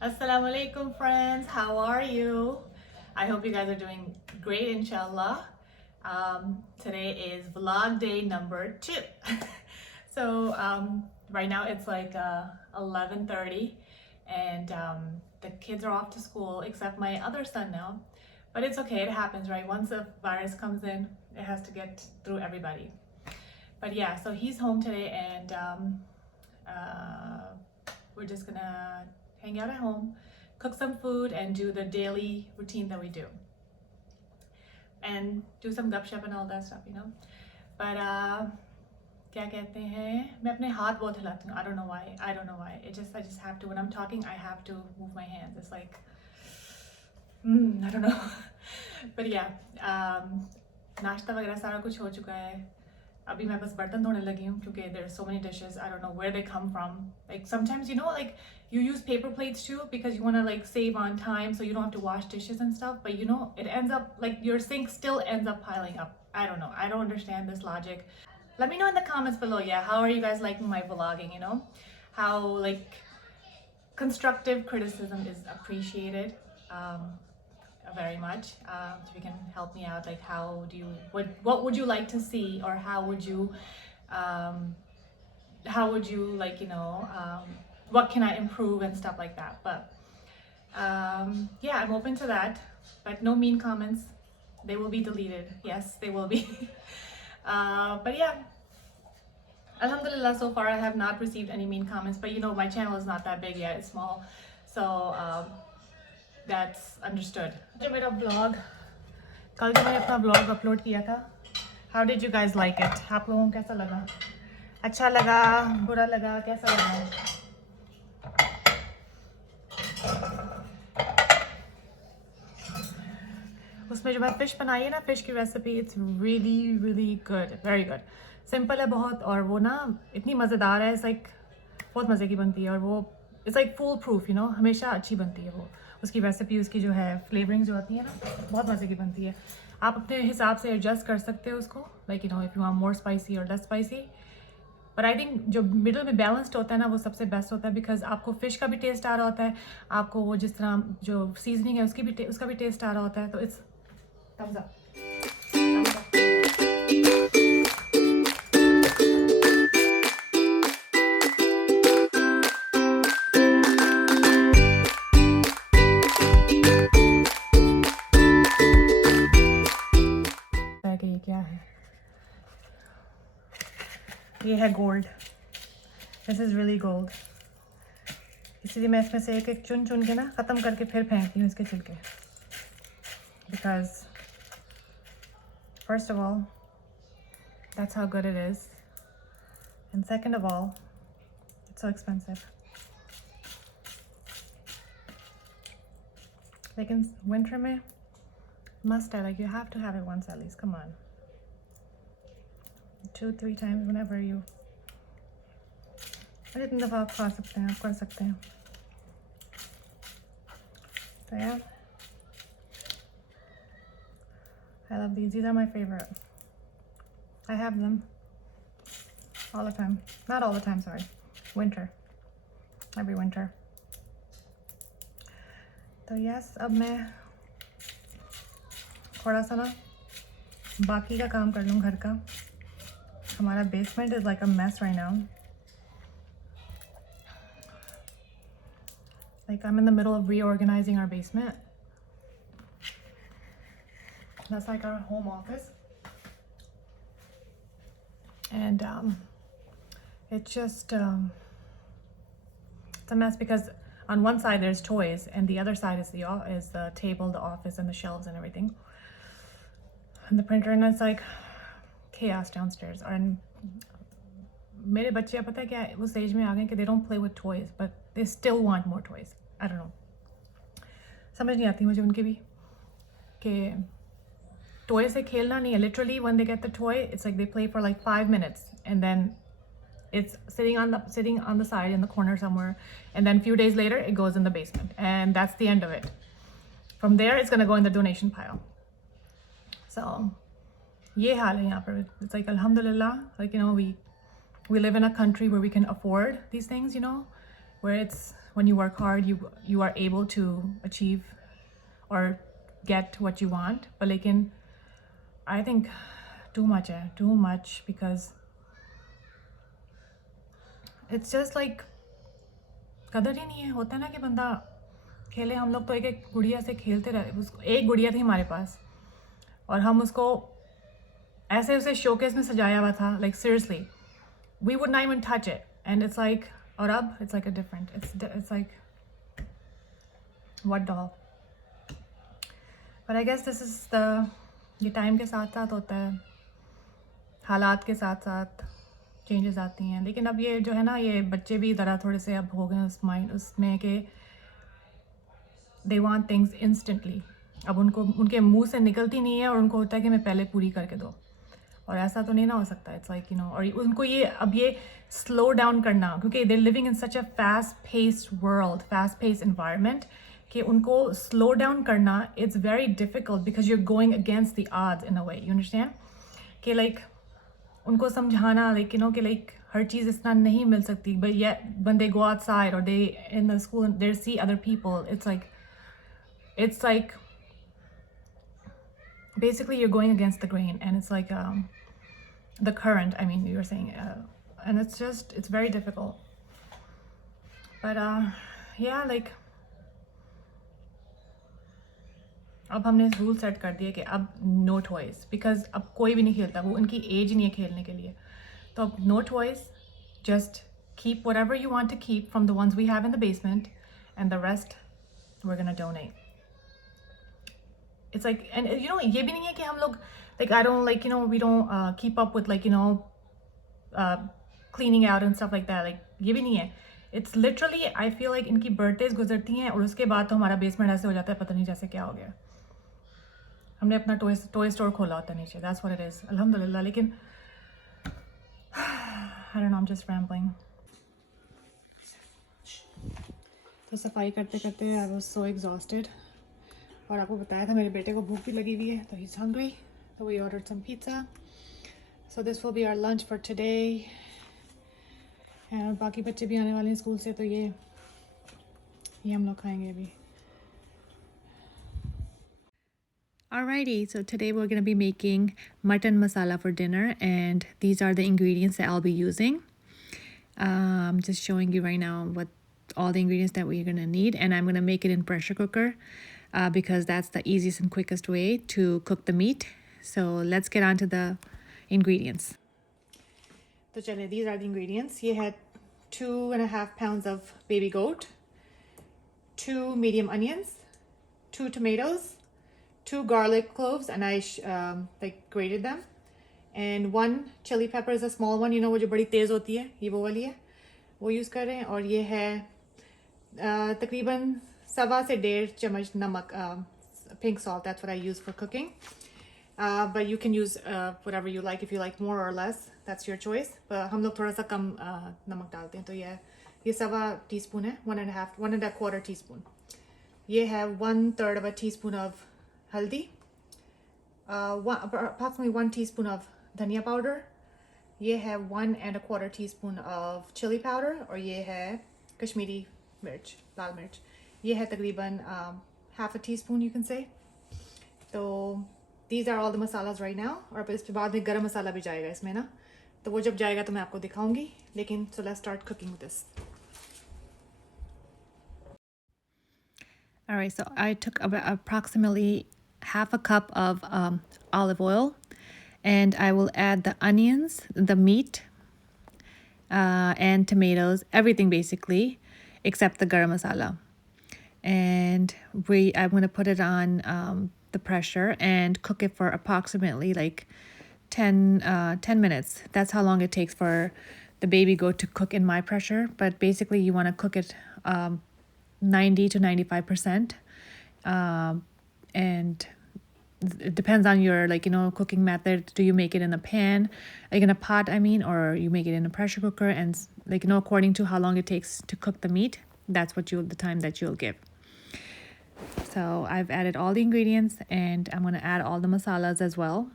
Assalamu alaikum friends, how are you? I hope you guys are doing great inshallah. Today is vlog day number 2. So right now it's like 11:30 and the kids are off to school except my other son now. But it's okay, it happens, right? Once the virus comes in, it has to get through everybody. But yeah, so he's home today and we're just gonna hang out at home, cook some food, and do the daily routine that we do. And do some gupshup and all that stuff, you know. But क्या कहते हैं, मैं अपने हाथ बहुत हिलाती हूँ. I don't know why. I just have to. When I'm talking, I have to move my hands. It's like, I don't know. But yeah, नाश्ता वगैरह सारा कुछ हो चुका है. अभी मैं बस बर्तन धोने लगी हूँ क्योंकि there are so many dishes. I don't know where they come from. Like sometimes, you know, like you use paper plates too because you want to like save on time so you don't have to wash dishes and stuff. But you know, it ends up like your sink still ends up piling up. I don't know. I don't understand this logic. Let me know in the comments below. Yeah, how are you guys liking my vlogging? You know, how like constructive criticism is appreciated. Very much. If you can help me out, like what would you like to see, or how would you like, you know, what can I improve and stuff like that. But yeah, I'm open to that, but no mean comments. They will be deleted. Yes, they will be. But yeah, alhamdulillah, so far I have not received any mean comments, but you know, my channel is not that big yet, it's small, so that's understood. जो मेरा vlog, कल जो मैंने अपना vlog upload किया था, how did you guys like it? आप लोगों को कैसा लगा? अच्छा लगा, बुरा लगा, कैसा लगा? उसमें जो मैं fish बनाई है ना, fish की recipe, it's really good, very good. Simple है बहुत, और वो ना इतनी मज़ेदार है, it's like बहुत मज़े की बनती है, और वो it's like fool proof, you know, हमेशा अच्छी बनती है वो. उसकी रेसिपी, उसकी जो है फ्लेवरिंग जो आती है ना, बहुत मज़े की बनती है. आप अपने हिसाब से एडजस्ट कर सकते हो उसको, like you know, if you want more spicy और less spicy. But I think जो मिडल में बैलेंस्ड होता है ना, वो सबसे बेस्ट होता है, बिकॉज आपको फ़िश का भी टेस्ट आ रहा होता है, आपको वो जिस तरह जो सीजनिंग है उसका भी टेस्ट आ रहा होता है. तो इट्स thumbs up. ये क्या है? ये है gold. This is really gold. इसीलिए मैं इसमें से एक एक चुन चुन के ना ख़त्म करके फिर फेंकती हूँ इसके छिलके. Because first of all, that's how good it is, and second of all, it's so expensive. Like in winter में must have, like you have to have it once at least. Come on, 2-3 times whenever you. और इतनी दफ़ा आप खा सकते हैं, आप कर सकते हैं. So yeah, I love these. These are my favorite. I have them all the time. Not all the time, sorry. Winter. Every winter. तो yes, अब मैं थोड़ा सा ना बाकी का काम कर लूँ घर का. हमारा basement is like a mess right now. Like I'm in the middle of reorganizing our basement. That's like our home office. And it's just it's a mess because on one side there's toys and the other side is the table, the office, and the shelves and everything, and the printer, and it's like chaos downstairs. And मेरे बच्चे पता है क्या वो stage में आ गए कि they don't play with toys but they still want more toys. I don't know, समझ नहीं आती मुझे उनकी भी कि toy से खेलना नहीं है. Literally when they get the toy, it's like they play for like 5 minutes and then it's sitting on the side in the corner somewhere, and then a few days later it goes in the basement, and that's the end of it. From there it's gonna go in the donation pile. So ये हाल है यहाँ पर. It's like alhamdulillah, like you know, we live in a country where we can afford these things, you know, where it's when you work hard, you are able to achieve or get what you want. But लेकिन I think too much because it's just like कदर ही नहीं है. होता है ना कि बंदा खेले. हम लोग तो एक एक गुड़िया से खेलते रहे. उसको एक गुड़िया थी हमारे पास और हम उसको ऐसे उसे शोकेस में सजाया हुआ था. Like seriously, we would not even touch it. And it's like, और अब it's like a different, it's like what doll. But I guess this is ये टाइम के साथ साथ होता है, हालात के साथ साथ चेंजेस आती हैं. लेकिन अब ये जो है ना, ये बच्चे भी ज़रा थोड़े से अब हो गए उस माइंड उसमें कि दे वांट थिंग्स इंस्टेंटली. अब उनको उनके मुंह से निकलती नहीं है और उनको होता है कि मैं पहले पूरी करके दो. और ऐसा तो नहीं ना हो सकता. इट्स लाइक यू नो, और उनको ये अब ये स्लो डाउन करना, क्योंकि they living in such a fast paced world, fast paced environment, कि उनको स्लो डाउन करना it's very difficult because you are going against the odds in a way. You understand कि लाइक उनको समझाना like you know कि like हर चीज़ इस तरह नहीं मिल सकती. बट ये when they go outside or they in the school and they see other people, it's like basically you're going against the grain, and it's like the current, I mean, you're saying, and it's very difficult. But yeah, like अब हमने rule set कर दिए कि अब no toys, because अब कोई भी नहीं खेलता. वो उनकी एज नहीं है खेलने के लिए. तो अब no toys, just keep whatever you want to keep from the ones we have in the basement, and the rest we're gonna donate. It's like, and you know, ये भी नहीं है कि हम लोग like I don't like, you know, we don't keep up with like, you know, cleaning out and stuff like that. Like ये भी नहीं है. It's literally, I feel like इनकी birthdays गुजरती हैं और उसके बाद तो हमारा बेसमेंट ऐसे हो जाता है, पता नहीं जैसे क्या हो गया. हमने अपना टॉय स्टोर खोला होता है नीचे. That's what it is. अल्हम्दुलिल्लाह. लेकिन I don't know, I'm just rambling. तो सफाई करते करते I was so exhausted. और आपको बताया था मेरे बेटे को भूख भी लगी हुई है, तो he's hungry. So we ordered some pizza. So this will be our lunch for today. और बाकी बच्चे भी आने वाले हैं स्कूल से, तो ये हम लोग खाएंगे अभी. Alrighty, so today we're going to be making mutton masala for dinner, and these are the ingredients that I'll be using. I'm just showing you right now what all the ingredients that we're going to need, and I'm going to make it in pressure cooker because that's the easiest and quickest way to cook the meat. So let's get on to the ingredients. So chale, these are the ingredients. You had 2.5 pounds of baby goat, 2 medium onions, 2 tomatoes, 2 garlic cloves, and I like grated them, and 1 chili pepper is a small one, you know, वो जो बड़ी तेज़ होती है, ये वो वाली है, वो यूज़ कर रहे हैं. और ये है तकरीबन 1.25 से 1.5 चम्मच नमक, pink salt. That's what I use for cooking. But you can use whatever you like. If you like more or less, that's your choice. But हम लोग थोड़ा सा कम नमक डालते हैं, तो ये 1.25 teaspoon है, 1.25 teaspoon. ये है 1/3 of a teaspoon of haldi, approximately 1 teaspoon of dhania powder. ये है 1.25 teaspoon of chili powder, और ये है कश्मीरी मिर्च, लाल मिर्च. ये है तकरीबन half a teaspoon, you can say. तो these are all the masalas right now. और इसके बाद में गरम मसाला भी जाएगा इसमें ना, तो वो जब जाएगा तो मैं आपको दिखाऊंगी. लेकिन so let's start cooking this. All right, so I took about approximately half a cup of olive oil, and I will add the onions, the meat, and tomatoes, everything basically, except the garam masala. And I'm going to put it on the pressure and cook it for approximately like 10 minutes. That's how long it takes for the baby goat to cook in my pressure. But basically you want to cook it 90 to 95%. And it depends on your, like, you know, cooking method. Do you make it in a pan, like in a pot, I mean, or you make it in a pressure cooker? And like, you know, according to how long it takes to cook the meat, that's what the time that you'll give. So I've added all the ingredients, and I'm going to add all the masalas as well.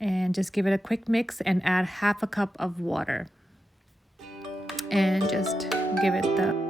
And just give it a quick mix and add half a cup of water. And just give it the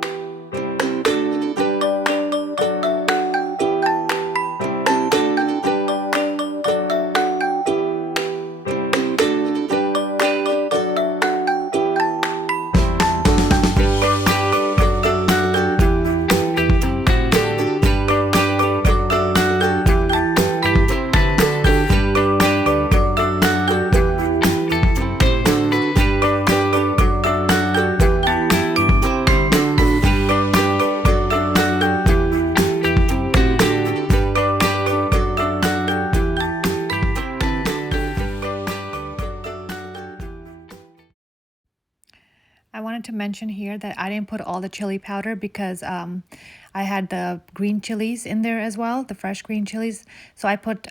I wanted to mention here that I didn't put all the chili powder because I had the green chilies in there as well, the fresh green chilies. So I put,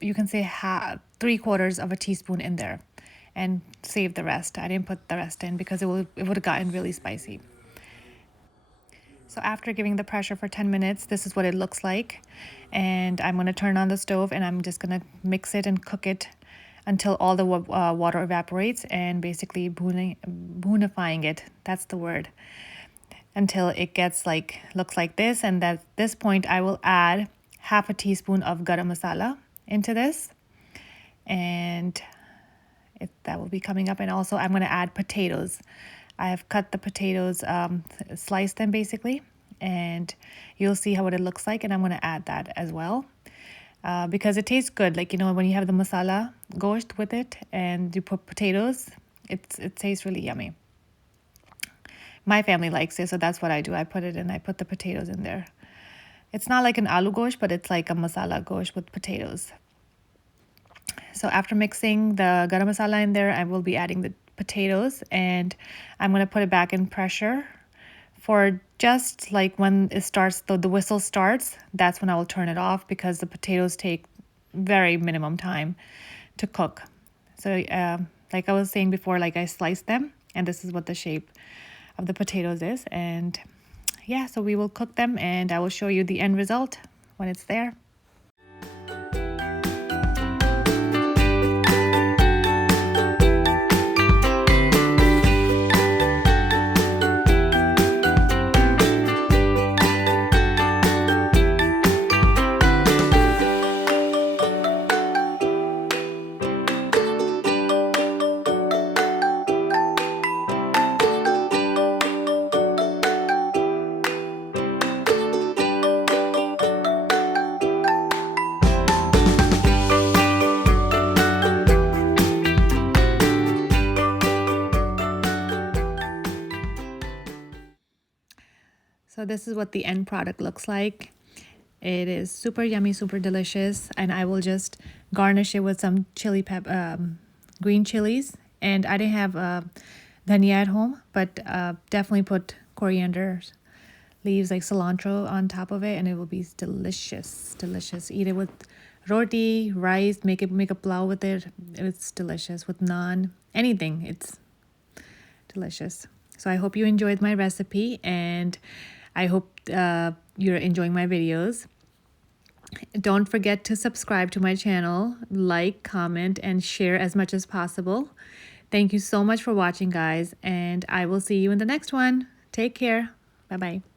you can say 3/4 of a teaspoon in there and save the rest. I didn't put the rest in because it would have gotten really spicy. So after giving the pressure for 10 minutes, this is what it looks like. And I'm going to turn on the stove and I'm just going to mix it and cook it until all the water evaporates, and basically boonifying it. That's the word. Until it gets looks like this. And at this point, I will add 1/2 teaspoon of garam masala into this. And that will be coming up. And also I'm going to add potatoes. I have cut the potatoes, sliced them basically, and you'll see what it looks like. And I'm going to add that as well. Because it tastes good, when you have the masala gosht with it and you put potatoes, it tastes really yummy. My family likes it, so that's what I do. I put the potatoes in there. It's not like an aloo gosht, but it's like a masala gosht with potatoes. So after mixing the garam masala in there, I will be adding the potatoes, and I'm going to put it back in pressure for just when it starts, the whistle starts. That's when I will turn it off, because the potatoes take very minimum time to cook. So like I was saying before, I sliced them, and this is what the shape of the potatoes is. And yeah, so we will cook them, and I will show you the end result when it's there. So this is what the end product looks like. It is super yummy, super delicious, and I will just garnish it with some green chilies. And I didn't have dhania at home, but definitely put coriander leaves, like cilantro, on top of it, and it will be delicious, delicious. Eat it with roti, rice, make a pulao with it. It's delicious with naan, anything. It's delicious. So I hope you enjoyed my recipe, and I hope you're enjoying my videos. Don't forget to subscribe to my channel, like, comment, and share as much as possible. Thank you so much for watching, guys, and I will see you in the next one. Take care. Bye-bye.